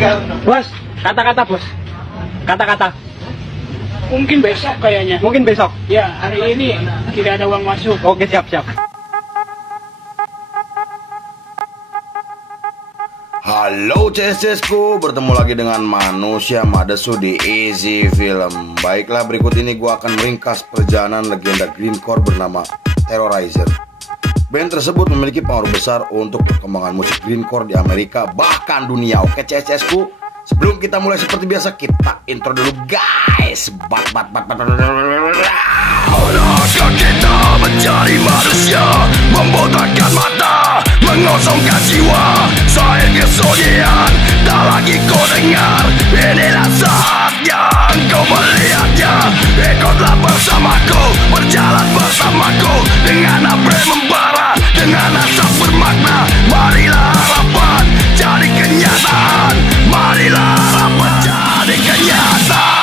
Bos, kata-kata bos. Kata-kata. Mungkin besok kayaknya. Mungkin besok. Ya, hari ini tidak ada uang masuk. Oke, siap-siap. Halo CS-ku, bertemu lagi dengan manusia Madesu di Easy Film. Baiklah, berikut ini gue akan meringkas perjalanan legenda Greencore bernama Terrorizer. Band tersebut memiliki pengaruh besar untuk perkembangan musik Greencore di Amerika, bahkan dunia. Oke CS-ku, sebelum kita mulai seperti biasa, kita intro dulu guys. Manakah kita mencari manusia, membotakkan mata, mengosongkan jiwa. Saya kesunyian, tak lagi kau dengar. Inilah saatnya kau melihatnya. Ikutlah bersamaku, berjalan bersamaku, dengan apa membara, dengan asap bermakna. Marilah harapan jadi kenyataan. Marilah harapan jadi kenyataan.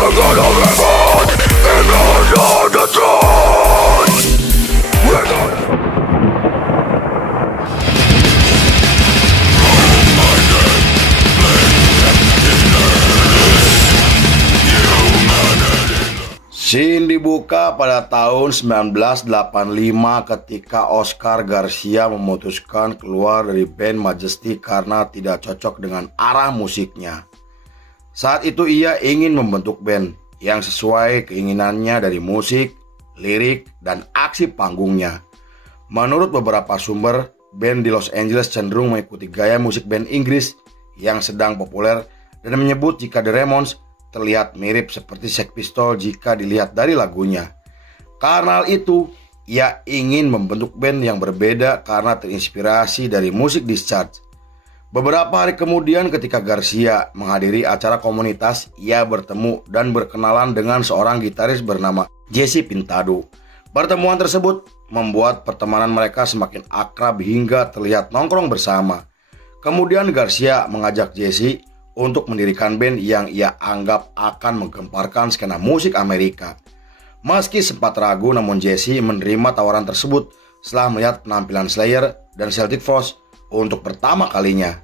We're gonna revolt, and all the truth. We're gonna Scene dibuka pada tahun 1985 ketika Oscar Garcia memutuskan keluar dari band Majesty karena tidak cocok dengan arah musiknya. Saat itu ia ingin membentuk band yang sesuai keinginannya dari musik, lirik, dan aksi panggungnya. Menurut beberapa sumber, band di Los Angeles cenderung mengikuti gaya musik band Inggris yang sedang populer dan menyebut jika The Ramones terlihat mirip seperti Sex Pistols jika dilihat dari lagunya. Karena hal itu, ia ingin membentuk band yang berbeda karena terinspirasi dari musik Discharge. Beberapa hari kemudian ketika Garcia menghadiri acara komunitas, ia bertemu dan berkenalan dengan seorang gitaris bernama Jesse Pintado. Pertemuan tersebut membuat pertemanan mereka semakin akrab hingga terlihat nongkrong bersama. Kemudian Garcia mengajak Jesse untuk mendirikan band yang ia anggap akan menggemparkan skena musik Amerika. Meski sempat ragu, namun Jesse menerima tawaran tersebut setelah melihat penampilan Slayer dan Celtic Frost untuk pertama kalinya.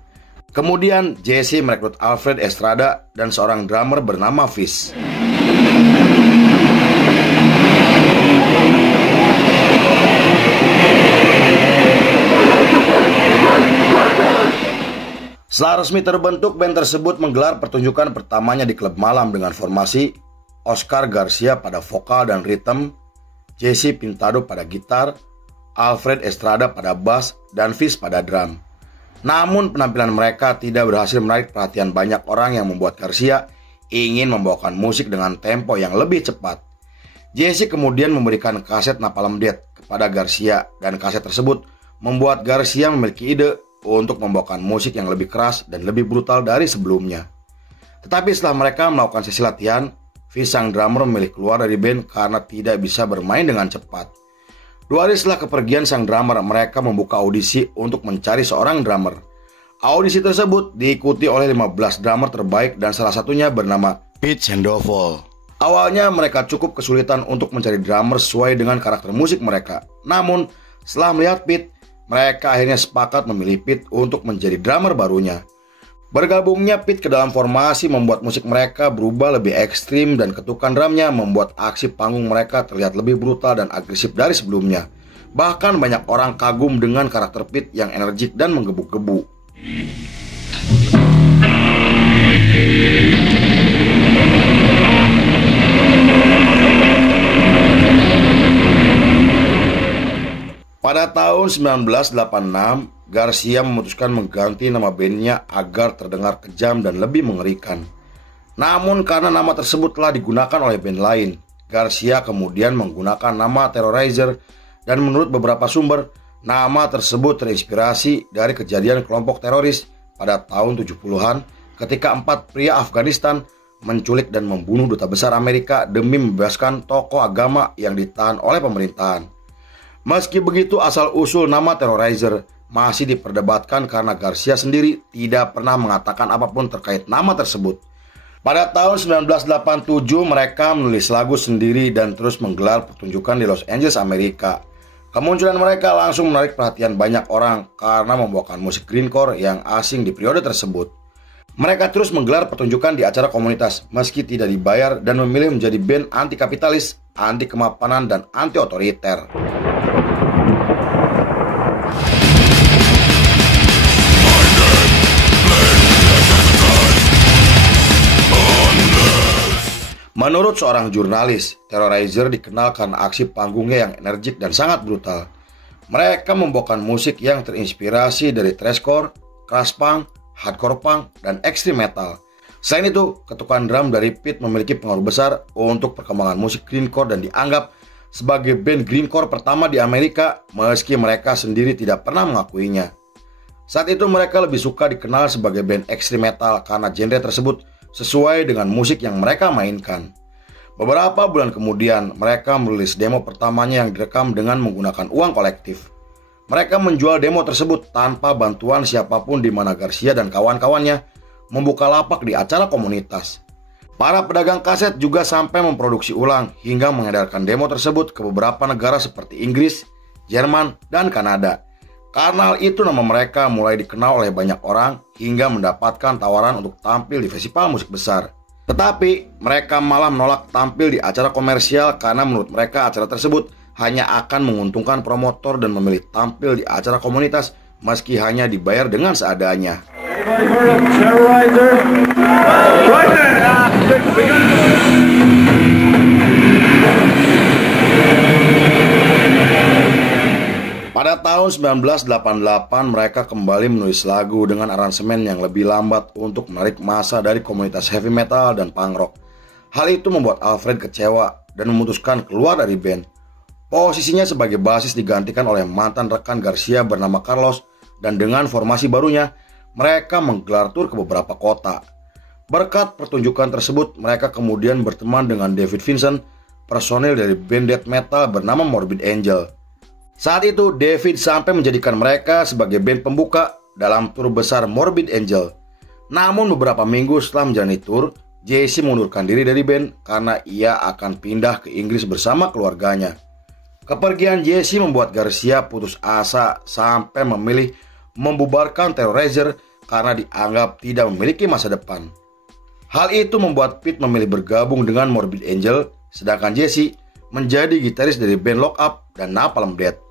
Kemudian Jesse merekrut Alfred Estrada dan seorang drummer bernama Fish. Setelah resmi terbentuk, band tersebut menggelar pertunjukan pertamanya di klub malam dengan formasi Oscar Garcia pada vokal dan ritme, Jesse Pintado pada gitar, Alfred Estrada pada bass, dan Fish pada drum. Namun penampilan mereka tidak berhasil menarik perhatian banyak orang yang membuat Garcia ingin membawakan musik dengan tempo yang lebih cepat. Jesse kemudian memberikan kaset Napalm Death kepada Garcia dan kaset tersebut membuat Garcia memiliki ide untuk membawakan musik yang lebih keras dan lebih brutal dari sebelumnya. Tetapi setelah mereka melakukan sesi latihan, Fish sang drummer memilih keluar dari band karena tidak bisa bermain dengan cepat. 2 hari setelah kepergian sang drummer, mereka membuka audisi untuk mencari seorang drummer. Audisi tersebut diikuti oleh 15 drummer terbaik dan salah satunya bernama Pete Sandoval. Awalnya mereka cukup kesulitan untuk mencari drummer sesuai dengan karakter musik mereka. Namun setelah melihat Pete, mereka akhirnya sepakat memilih Pete untuk menjadi drummer barunya. Bergabungnya Pete ke dalam formasi membuat musik mereka berubah lebih ekstrim dan ketukan drumnya membuat aksi panggung mereka terlihat lebih brutal dan agresif dari sebelumnya. Bahkan banyak orang kagum dengan karakter Pete yang energik dan menggebu-gebu. Pada tahun 1986, Garcia memutuskan mengganti nama bandnya agar terdengar kejam dan lebih mengerikan. Namun karena nama tersebut telah digunakan oleh band lain, Garcia kemudian menggunakan nama Terrorizer, dan menurut beberapa sumber, nama tersebut terinspirasi dari kejadian kelompok teroris pada tahun 70-an ketika 4 pria Afghanistan menculik dan membunuh duta besar Amerika demi membebaskan tokoh agama yang ditahan oleh pemerintahan. Meski begitu, asal-usul nama Terrorizer masih diperdebatkan karena Garcia sendiri tidak pernah mengatakan apapun terkait nama tersebut. Pada tahun 1987 mereka menulis lagu sendiri dan terus menggelar pertunjukan di Los Angeles, Amerika. Kemunculan mereka langsung menarik perhatian banyak orang karena membawakan musik grindcore yang asing di periode tersebut. Mereka terus menggelar pertunjukan di acara komunitas meski tidak dibayar dan memilih menjadi band anti kapitalis, anti kemapanan, dan anti otoriter. Menurut seorang jurnalis, Terrorizer dikenal karena aksi panggungnya yang energik dan sangat brutal. Mereka membawakan musik yang terinspirasi dari thrashcore, thrash punk, hardcore punk, dan extreme metal. Selain itu, ketukan drum dari Pete memiliki pengaruh besar untuk perkembangan musik grindcore dan dianggap sebagai band grindcore pertama di Amerika meski mereka sendiri tidak pernah mengakuinya. Saat itu mereka lebih suka dikenal sebagai band extreme metal karena genre tersebut sesuai dengan musik yang mereka mainkan. Beberapa bulan kemudian, mereka merilis demo pertamanya yang direkam dengan menggunakan uang kolektif. Mereka menjual demo tersebut tanpa bantuan siapapun di mana Garcia dan kawan-kawannya membuka lapak di acara komunitas. Para pedagang kaset juga sampai memproduksi ulang hingga mengedarkan demo tersebut ke beberapa negara seperti Inggris, Jerman, dan Kanada. Karena hal itu nama mereka mulai dikenal oleh banyak orang hingga mendapatkan tawaran untuk tampil di festival musik besar. Tetapi mereka malah menolak tampil di acara komersial karena menurut mereka acara tersebut hanya akan menguntungkan promotor dan memilih tampil di acara komunitas meski hanya dibayar dengan seadanya. Pada tahun 1988 mereka kembali menulis lagu dengan aransemen yang lebih lambat untuk menarik massa dari komunitas heavy metal dan punk rock. Hal itu membuat Alfred kecewa dan memutuskan keluar dari band. Posisinya sebagai basis digantikan oleh mantan rekan Garcia bernama Carlos dan dengan formasi barunya mereka menggelar tur ke beberapa kota. Berkat pertunjukan tersebut mereka kemudian berteman dengan David Vincent, personil dari band death metal bernama Morbid Angel. Saat itu, David sampai menjadikan mereka sebagai band pembuka dalam tur besar Morbid Angel. Namun beberapa minggu setelah menjalani tur, Jesse mengundurkan diri dari band karena ia akan pindah ke Inggris bersama keluarganya. Kepergian Jesse membuat Garcia putus asa sampai memilih membubarkan Terrorizer karena dianggap tidak memiliki masa depan. Hal itu membuat Pete memilih bergabung dengan Morbid Angel, sedangkan Jesse menjadi gitaris dari band Lock Up dan Napalm Death.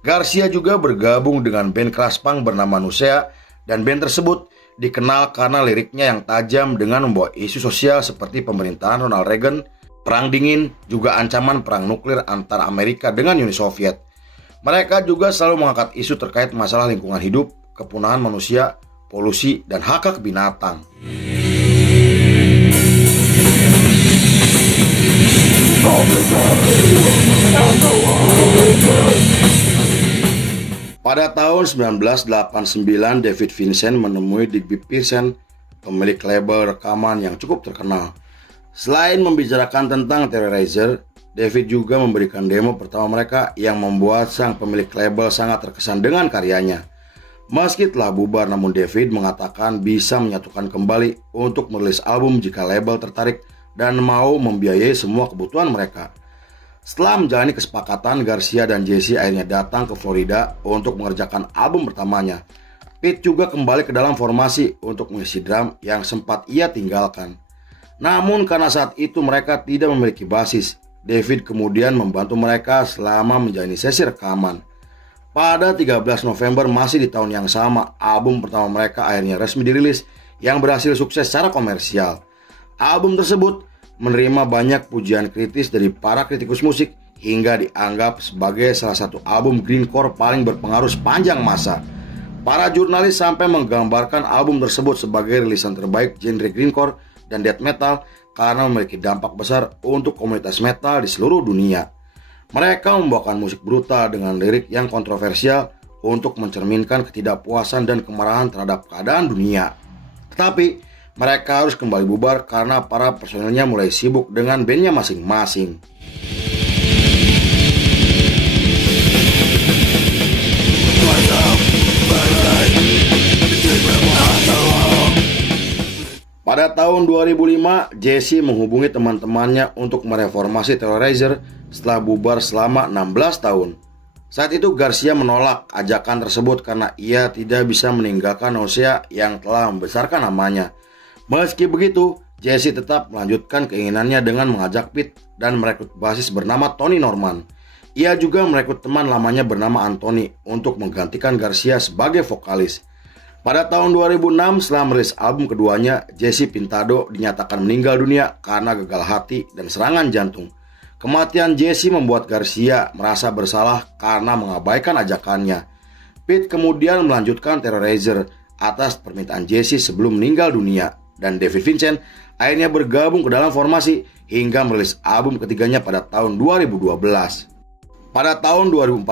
Garcia juga bergabung dengan band thrash punk bernama Nusea dan band tersebut dikenal karena liriknya yang tajam dengan membawa isu sosial seperti pemerintahan Ronald Reagan, perang dingin, juga ancaman perang nuklir antara Amerika dengan Uni Soviet. Mereka juga selalu mengangkat isu terkait masalah lingkungan hidup, kepunahan manusia, polusi, dan hak hak binatang. Pada tahun 1989, David Vincent menemui Digby Pearson, pemilik label rekaman yang cukup terkenal. Selain membicarakan tentang Terrorizer, David juga memberikan demo pertama mereka yang membuat sang pemilik label sangat terkesan dengan karyanya. Meski telah bubar, namun David mengatakan bisa menyatukan kembali untuk merilis album jika label tertarik dan mau membiayai semua kebutuhan mereka. Setelah menjalani kesepakatan, Garcia dan Jesse akhirnya datang ke Florida untuk mengerjakan album pertamanya. Pete juga kembali ke dalam formasi untuk mengisi drum yang sempat ia tinggalkan. Namun karena saat itu mereka tidak memiliki basis, David kemudian membantu mereka selama menjalani sesi rekaman. Pada 13 November masih di tahun yang sama, album pertama mereka akhirnya resmi dirilis yang berhasil sukses secara komersial. Album tersebut menerima banyak pujian kritis dari para kritikus musik hingga dianggap sebagai salah satu album grindcore paling berpengaruh sepanjang masa. Para jurnalis sampai menggambarkan album tersebut sebagai rilisan terbaik genre grindcore dan death metal karena memiliki dampak besar untuk komunitas metal di seluruh dunia. Mereka membawakan musik brutal dengan lirik yang kontroversial untuk mencerminkan ketidakpuasan dan kemarahan terhadap keadaan dunia. Tetapi mereka harus kembali bubar karena para personilnya mulai sibuk dengan bandnya masing-masing. Pada tahun 2005, Jesse menghubungi teman-temannya untuk mereformasi Terrorizer setelah bubar selama 16 tahun. Saat itu Garcia menolak ajakan tersebut karena ia tidak bisa meninggalkan Osea yang telah membesarkan namanya. Meski begitu, Jesse tetap melanjutkan keinginannya dengan mengajak Pete dan merekrut basis bernama Tony Norman. Ia juga merekrut teman lamanya bernama Anthony untuk menggantikan Garcia sebagai vokalis. Pada tahun 2006 setelah merilis album keduanya, Jesse Pintado dinyatakan meninggal dunia karena gagal hati dan serangan jantung. Kematian Jesse membuat Garcia merasa bersalah karena mengabaikan ajakannya. Pete kemudian melanjutkan Terrorizer atas permintaan Jesse sebelum meninggal dunia, dan David Vincent akhirnya bergabung ke dalam formasi hingga merilis album ketiganya pada tahun 2012. Pada tahun 2014,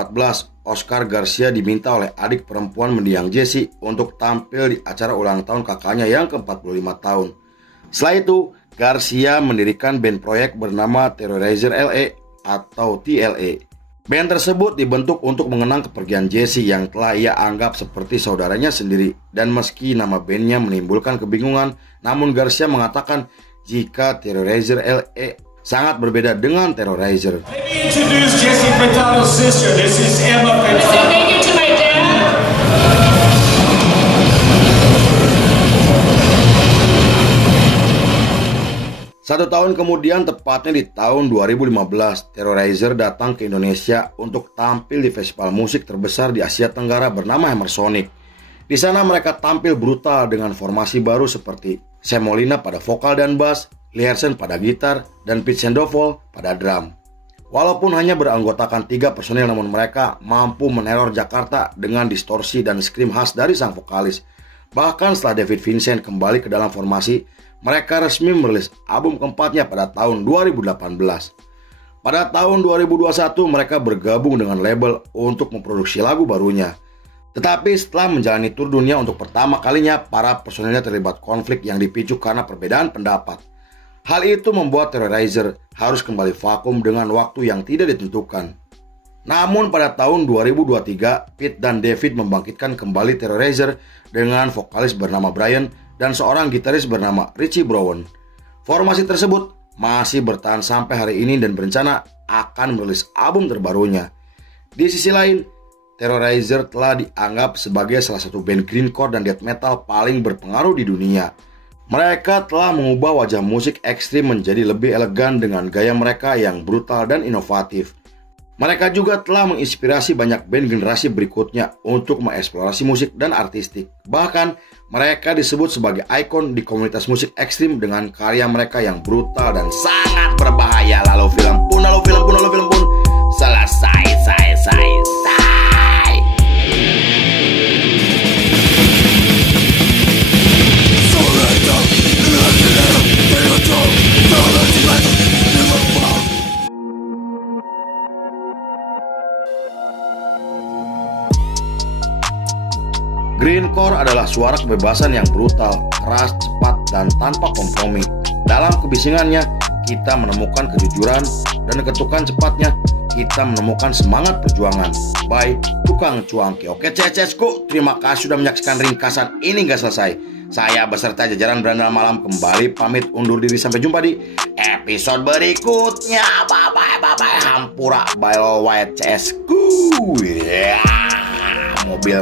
Oscar Garcia diminta oleh adik perempuan mendiang Jesse untuk tampil di acara ulang tahun kakaknya yang ke-45 tahun. Setelah itu, Garcia mendirikan band proyek bernama Terrorizer LA atau TLA. Band tersebut dibentuk untuk mengenang kepergian Jesse yang telah ia anggap seperti saudaranya sendiri. Dan meski nama bandnya menimbulkan kebingungan, namun Garcia mengatakan jika Terrorizer LA sangat berbeda dengan Terrorizer. Let me introduce Jesse Pintado's sister. This is Emma Pintado. Thank you to my dad. 1 tahun kemudian, tepatnya di tahun 2015, Terrorizer datang ke Indonesia untuk tampil di festival musik terbesar di Asia Tenggara bernama Hammer Sonic. Di sana mereka tampil brutal dengan formasi baru seperti Semolina pada vokal dan bass, Liersen pada gitar, dan Pete Sandoval pada drum. Walaupun hanya beranggotakan 3 personil, namun mereka mampu meneror Jakarta dengan distorsi dan scream khas dari sang vokalis. Bahkan setelah David Vincent kembali ke dalam formasi, mereka resmi merilis album keempatnya pada tahun 2018. Pada tahun 2021 mereka bergabung dengan label untuk memproduksi lagu barunya. Tetapi setelah menjalani tur dunia untuk pertama kalinya, para personilnya terlibat konflik yang dipicu karena perbedaan pendapat. Hal itu membuat Terrorizer harus kembali vakum dengan waktu yang tidak ditentukan. Namun pada tahun 2023, Pete dan David membangkitkan kembali Terrorizer dengan vokalis bernama Brian dan seorang gitaris bernama Richie Brown. Formasi tersebut masih bertahan sampai hari ini dan berencana akan merilis album terbarunya. Di sisi lain, Terrorizer telah dianggap sebagai salah satu band grindcore dan death metal paling berpengaruh di dunia. Mereka telah mengubah wajah musik ekstrim menjadi lebih elegan dengan gaya mereka yang brutal dan inovatif. Mereka juga telah menginspirasi banyak band generasi berikutnya untuk mengeksplorasi musik dan artistik. Bahkan, mereka disebut sebagai ikon di komunitas musik ekstrim dengan karya mereka yang brutal dan sangat berbahaya. Lalu film pun selesai. Grindcore adalah suara kebebasan yang brutal, keras, cepat, dan tanpa kompromi. Dalam kebisingannya, kita menemukan kejujuran, dan ketukan cepatnya, kita menemukan semangat perjuangan. By Tukang Cuangki. Oke cecesku, terima kasih sudah menyaksikan ringkasan ini gak selesai. Saya beserta jajaran Berandal Malam kembali pamit undur diri, sampai jumpa di episode berikutnya. Bye-bye. Hampura by White CSku. Mobil.